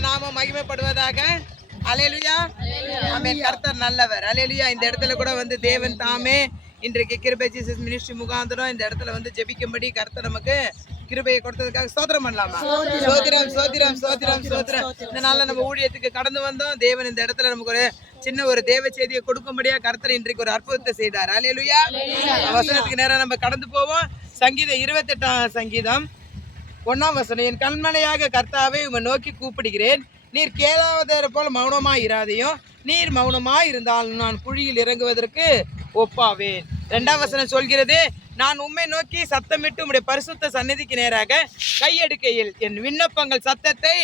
நாமம் மகிமைப்படுவதாக. அல்லேலூயா. ஆமென். கர்த்தர் நல்லவர். அல்லேலூயா. இந்த இடத்துல கூட வந்து தேவன் தாமே இன்றைக்கு கிருபை ஜீசஸ் மினிஸ்ட்ரி முகாந்திரம் இந்த இடத்துல வந்து ஜெபிக்கும்படி கர்த்தர் நமக்கு கிருபையை கொடுத்ததுக்காக ஸ்தோத்திரம் பண்ணலாமா? சோத்திரம் சோத்திரம் சோத்திரம் சோத்திரம். இந்த நாள்ல நம்ம ஊழியத்துக்கு கடந்து வந்தோம். தேவன் இந்த இடத்துல நமக்கு ஒரு சின்ன ஒரு தேவ செய்தியை கொடுக்கும்படியா கர்த்தர் இன்றைக்கு ஒரு அற்புதத்தை செய்தார். அல்லேலூயா. வசனத்துக்கு நேரம் நம்ம கடந்து போவோம். சங்கீதம் 28ஆம் சங்கீதம் 1ஆம் வசனம். என் கண்மலையாக கர்த்தாவை உம்மை நோக்கி கூப்பிடுகிறேன். நீர் கேளாதவர் போல் மௌனமாய் இராதையும். நீர் மௌனமாய் இருந்தால் நான் குழியில் இறங்குவதற்கு ஒப்பாவேன். 2ஆம் வசனம் சொல்கிறது, நான் உம்மை நோக்கி சத்தமிட்டு உம்முடைய பரிசுத்த சந்நிதிக்கு நேராக கையெடுக்கையில் என் விண்ணப்பங்கள் சத்தத்தை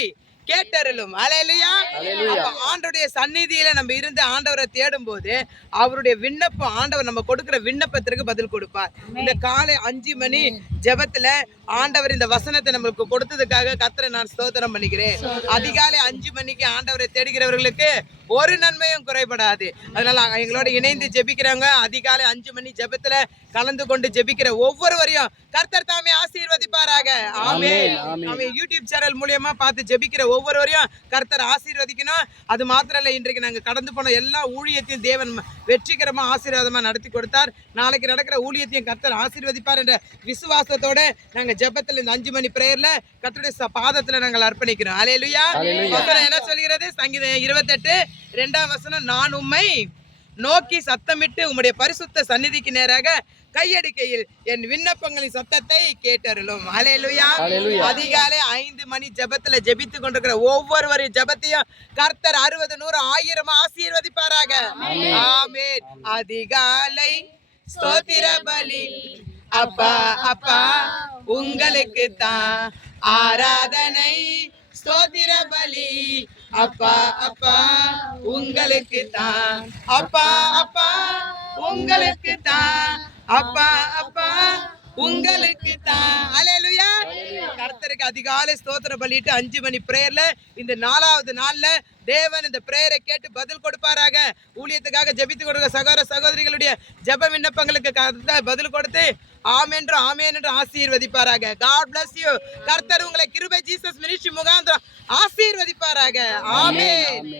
கேட்டருளும். அல்லேலூயா. ஆண்டவருடைய சந்நிதியில நம்ம இருந்து ஆண்டவரை தேடும் போது அவருடைய விண்ணப்பம், ஆண்டவர் நம்ம கொடுக்கிற விண்ணப்பத்திற்கு பதில் கொடுப்பார். இந்த காலை 5 மணி ஜெபத்துல ஆண்டவர் இந்த வசனத்தை நம்மளுக்கு கொடுத்ததுக்காக கர்த்தரை நான் ஸ்தோத்திரம் பண்ணிக்கிறேன். அதிகாலை 5 மணிக்கு ஆண்டவரை தேடுகிறவர்களுக்கு ஒரு நன்மையும் குறைபடாது. அதனால எங்களோட இணைந்து ஜெபிக்கிறவங்க அதிகாலை 5 மணி ஜெபத்துல கலந்து கொண்டு ஜெபிக்கிற ஒவ்வொருவரையும் கர்த்தர் தாமே ஆசீர்வதிப்பாராக. ஆமென். ஆமென். யூடியூப் சேனல் மூலமா பார்த்து ஜெபிக்கிற ஒவ்வொருவரையும் கர்த்தர் ஆசீர்வதிக்கணும். அது மாத்திரம் இல்லை, இன்றைக்கு நாங்கள் கடந்து போன எல்லா ஊழியத்தையும் தேவன் வெற்றிகரமா ஆசீர்வாதமா நடத்தி கொடுத்தார். நாளைக்கு நடக்கிற ஊழியத்தையும் கர்த்தர் ஆசீர்வதிப்பார் என்ற விசுவாசத்தோட நாங்க ஜெபத்துல இந்த 5 மணி பிரேயர்ல கர்த்தருடைய பாதத்துல நாங்கள் அர்ப்பணிக்கிறோம். அல்லேலூயா. என்ன சொல்கிறது? சங்கீதம் 28 2ஆம் வசனம், நான் உம்மை நோக்கி சத்தமிட்டு உம்முடைய பரிசுத்த சந்நிதிக்கு நேராக கையடிக்கையில் என் விண்ணப்பங்களின் சத்தத்தை கேட்டருளும். அல்லேலூயா. அதிகாலை 5 மணி ஜெபத்துல ஜெபித்து கொண்டிருக்கிற ஒவ்வொருவரின் ஜெபத்தையும் கர்த்தர் 60 100 1000 ஆசீர்வதிப்பாராக. ஆமென். அதிகாலை ஸ்தோத்திர பலி அப்பா அப்பா உங்களுக்கு தான் ஆராதனை. ஸ்தோத்திர பலி அப்பா அப்பா உங்களுக்கு தான். அப்பா அப்பா உங்களுக்கு தான். அப்பா அப்பா உங்களுக்கு தான். அல்லேலூயா. கர்த்தருக்கு அதிகாலை ஸ்தோத்திர பலிட்டு 5 மணி பிரேயர்ல இந்த 4ஆவது நாள்ல தேவன் இந்த பிரேயரை கேட்டு பதில் கொடுப்பாராக. ஊழியத்துக்காக ஜெபித்து கொடுக்கிற சகோதர சகோதரிகளுடைய ஜெப விண்ணப்பங்களுக்கு பதில் கொடுத்து ஆமென் என்று ஆசீர்வதிப்பாராக. God bless you. கர்த்தர் உங்களை கிருபை ஜீசஸ் மினிஸ்ட்ரி முகாந்திரம் ஆசீர்வதிப்பாராக. ஆமென்.